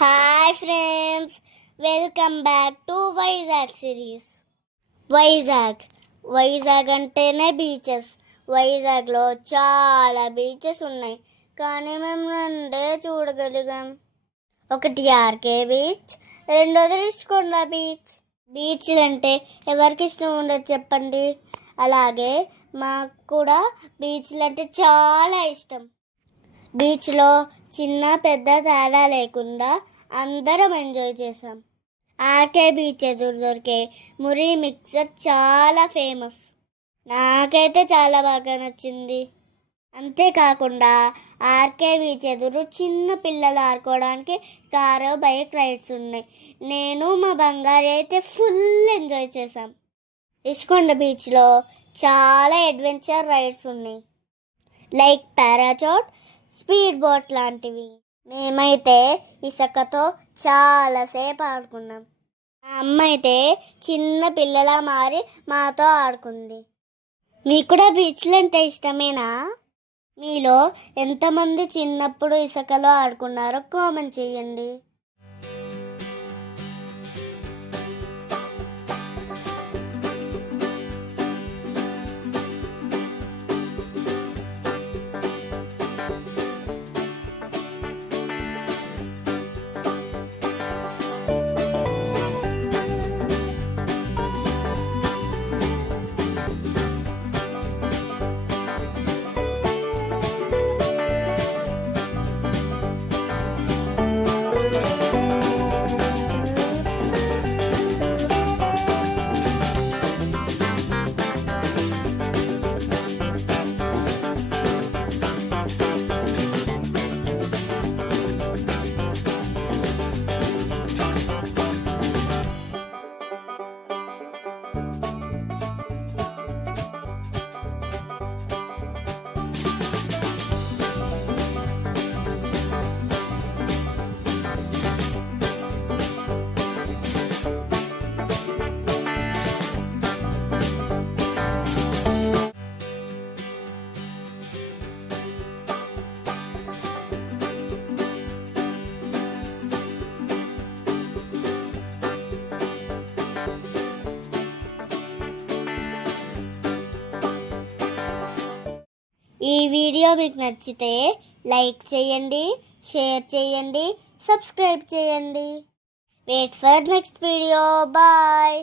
Hi friends, welcome back to Vizag series. Vizag అంటేనే beaches. వైజాగ్లో చాలా బీచెస్ ఉన్నాయి, కానీ మేము రెండే చూడగలిగాం. ఒకటి ఆర్కే బీచ్, రెండోది రిషికొండ బీచ్. బీచ్లు అంటే ఎవరికి ఇష్టం ఉండదు చెప్పండి. అలాగే మాకు కూడా బీచ్లు అంటే చాలా ఇష్టం. బీచ్లో చిన్న పెద్ద తేడా లేకుండా అందరం ఎంజాయ్ చేసాం. ఆర్కే బీచ్ ఎదురు దొరికే మురి మిక్సర్ చాలా ఫేమస్. నాకైతే చాలా బాగా నచ్చింది. అంతేకాకుండా ఆర్కే బీచ్ ఎదురు చిన్న పిల్లలు ఆడుకోవడానికి కారు బైక్ రైడ్స్ ఉన్నాయి. నేను మా బంగారు అయితే ఫుల్ ఎంజాయ్ చేశాం. రిషికొండ బీచ్లో చాలా అడ్వెంచర్ రైడ్స్ ఉన్నాయి, లైక్ పారాచూట్, స్పీడ్ బోట్ లాంటివి. మేమైతే ఇసుకతో చాలాసేపు ఆడుకున్నాం. మా అమ్మ అయితే చిన్న పిల్లలా మారి మాతో ఆడుకుంది. మీకు కూడా బీచ్లు అంటే ఇష్టమేనా? మీలో ఎంతమంది చిన్నప్పుడు ఇసుకలో ఆడుకున్నారో కామెంట్ చేయండి. ఈ వీడియో మీకు నచ్చితే లైక్ చేయండి, షేర్ చేయండి, సబ్స్క్రైబ్ చేయండి. Wait for next video. Bye.